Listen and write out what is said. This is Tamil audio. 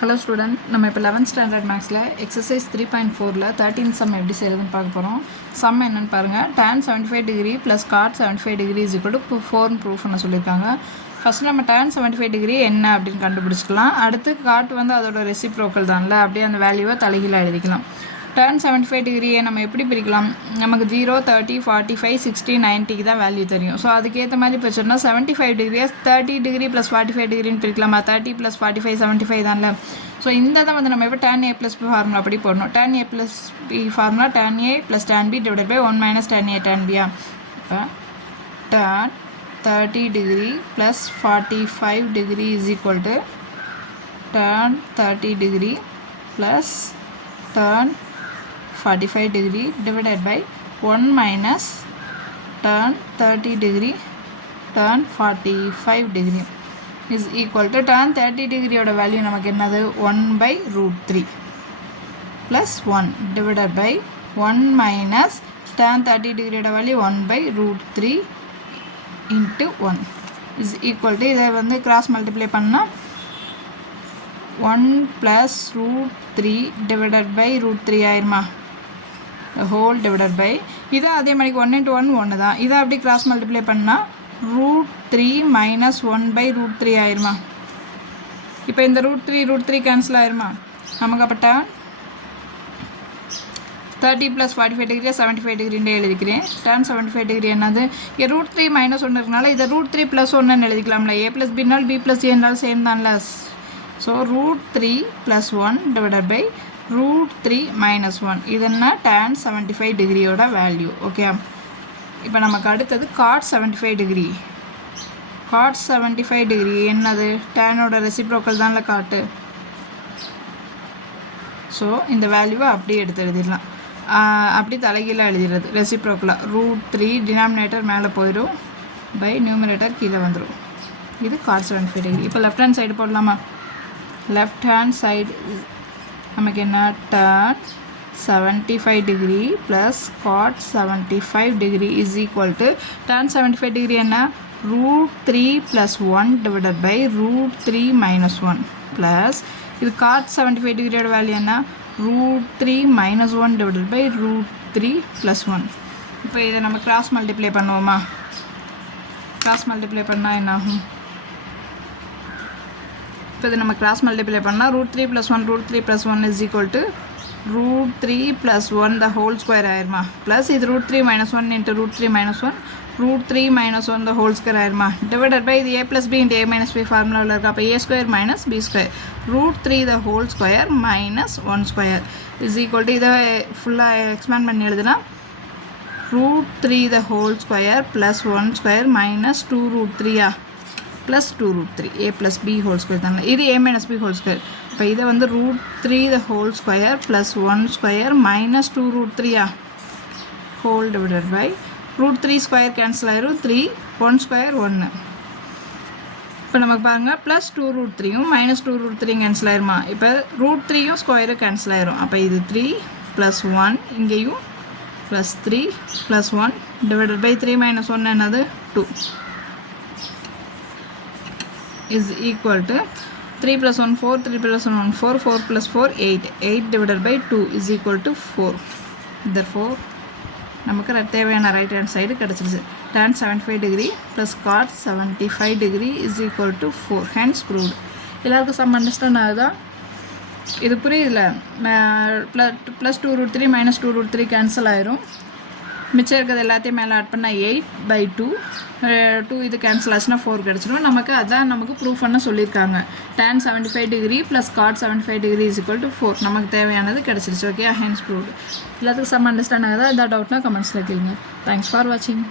ஹலோ ஸ்டூடெண்ட், நம்ம இப்போ 11th ஸ்டாண்டர்ட் மேக்ஸில் எக்ஸசைஸ் 3.4ல் 13th சம் எப்படி செய்கிறதுன்னு பார்க்க போகிறோம். சம் என்னென்னு பாருங்கள். tan 75 degree plus cot 75 degree is equal to 4 proof பண்ண சொல்லியிருக்காங்க. ஃபஸ்ட்டு நம்ம tan 75 டிகிரி என்ன அப்படின்னு கண்டுபிடிச்சிக்கலாம். அடுத்து காட் வந்து அதோட ரெசிப்ரோக்கல் தான்ல, அப்படியே அந்த வேல்யூவை தலைகீழ எழுதிக்கலாம். tan 75 டிகிரியை நம்ம எப்படி பிரிக்கலாம்? நமக்கு 0, 30, 45, 60, 90க்கு தான் வேல்யூ தெரியும். ஸோ அதுக்கேற்ற மாதிரி பிரிச்சோம்னா 75 டிகிரியை 30 டிகிரி ப்ளஸ் 45 டிகிரின்னு பிரிக்கலாமா? 30 ப்ளஸ் 45 75 தான்ல. ஸோ இந்த தான் வந்து நம்ம இப்போ tan a plus b formula அப்படி போடணும். tan a plus b formula tan a plus tan b divided by 1 minus tan a tan b. இப்போ tan 30 degree plus 45 degree is equal to tan 30 degree plus tan 45 degree divided by 1 minus tan 30 degree tan 45 degree is equal to tan 30 degree oda value namak enadhu 1 by root 3 plus 1 divided by 1 minus tan 30 degree oda value 1 by root 3 into 1 is equal to idha vandu cross multiply panna 1 plus root 3 divided by root 3 ஆயிருமா, ஹோல் டிவைடட் பை இதை அதே மாதிரி 1 into 1 1 தான். இதை அப்படி கிராஸ் மல்டிப்ளை பண்ணால் ரூட் 3 மைனஸ் 1 பை ரூட் 3 ஆயிருமா. இப்போ இந்த ரூட் 3 கேன்சல் ஆயிருமா. நமக்கு அப்போ tan 30 ப்ளஸ் 45 டிகிரியை 75 டிகிரின்னு எழுதிக்கிறேன். tan 75 டிகிரி என்னது? இங்கே ரூட் 3 மைனஸ் 1 இருக்கனால இதை ரூட் 3 ப்ளஸ் 1 எழுதிக்கலாம்ல. a ப்ளஸ் பினால் b ப்ளஸ் ஏனாலும் சேம் தான்ல. So root 3 plus 1 divided by root 3 minus 1 இதுன்னா tan 75 டிகிரியோட வேல்யூ. ஓகே, இப்போ நமக்கு அடுத்தது cot 75 டிகிரி. cot 75 டிகிரி என்னது? டேனோட ரெசிப்ரோக்கல் தான்ல காட்டு. ஸோ இந்த வேல்யூவை அப்படியே எடுத்து எழுதிடலாம். அப்படி தலைகீழ எழுதிடுறது ரெசிப்ரோக்கலாக. ரூட் 3 டினாமினேட்டர் மேலே போயிடும், பை நியூமினேட்டர் கீழே வந்துடும். இது cot 75 டிகிரி. இப்போ லெஃப்ட் ஹேண்ட் சைடு போடலாமா? லெஃப்ட் ஹேண்ட் சைடு நமக்கு என்ன? tan 75 degree plus cot 75 degree is equal to tan 75 degree என்ன? Root 3 plus 1 divided by root 3 minus 1 plus இது காட் 75 டிகிரியோட வேல்யூ என்ன? Root 3 minus 1 divided by root 3 plus 1. இப்போ இதை நம்ம கிராஸ் மல்டிப்ளை பண்ணுவோமா? கிராஸ் மல்டிப்ளை பண்ணால் என்ன ஆகும்? இப்போ இது நம்ம கிராஸ் மல்டிப்ளை பண்ணால் root 3 plus 1 root 3 plus 1 is equal to root 3 plus 1 the whole square ஆயிருமா. ப்ளஸ் இது root 3 minus 1 into root 3 minus 1 root 3 minus 1 the whole square ஆயிருமா. டிவைடட் பை இது a plus B into a minus B ஃபார்முலாவில் இருக்குது. அப்போ a square minus b square root 3 the whole square minus 1 square is equal to இதை ஃபுல்லாக எக்ஸ்பேண்ட் பண்ணி எழுதுனா root 3 the whole square plus 1 square minus 2 root 3 plus 2 root 3 a plus B whole square தானே. இது a minus B whole square. இப்போ இதை வந்து root 3 the whole square plus 1 square minus 2 root 3 whole divided by root 3 square cancel ஆயிரும், 3 1 ஸ்கொயர் 1. இப்போ நமக்கு பாருங்கள் ப்ளஸ் 2 ரூட் 3யும் மைனஸ் 2 ரூட் 3 கேன்சல் ஆயிருமா. இப்போ ரூட் 3யும் ஸ்கொயரும் கேன்சல் ஆயிரும். அப்போ இது 3 ப்ளஸ் 1 இங்கேயும் plus 3 plus 1 divided by 3 minus 1 என்னது? 2 is equal to 3 plus 1 4 3 plus 1 4 4 plus 4 8 divided by 2 is equal to 4. therefore நமக்கு தேவையான ரைட் ஹேண்ட் சைடு கிடச்சிருச்சு. tan 75 degree plus cot 75 degree is equal to 4. Hence proved. எல்லாருக்கும் சம் அண்டர்ஸ்டாண்ட் ஆகுதா? இது புரியுதுல? Plus 2 root 3 minus 2 root 3 cancel ஆயிரும். மிச்சம் இருக்கிறது எல்லாத்தையும் மேலே ஆட் பண்ணால் 8 by 2 இது கேன்சல் ஆச்சுன்னா 4 கிடச்சிடும். நமக்கு அதான் நமக்கு ப்ரூஃப் பண்ண சொல்லியிருக்காங்க. tan 75 degree plus cot 75 degree is equal to 4. நமக்கு தேவையானது கிடச்சிருச்சு. Okay, hence proved. எல்லாத்துக்கும் சம் அண்டர்ஸ்டாண்ட் ஆகுதா? எதாவது டவுட்னா கமெண்ட்ஸில் கேளுங்க. தேங்க்ஸ் ஃபார் வாட்சிங்.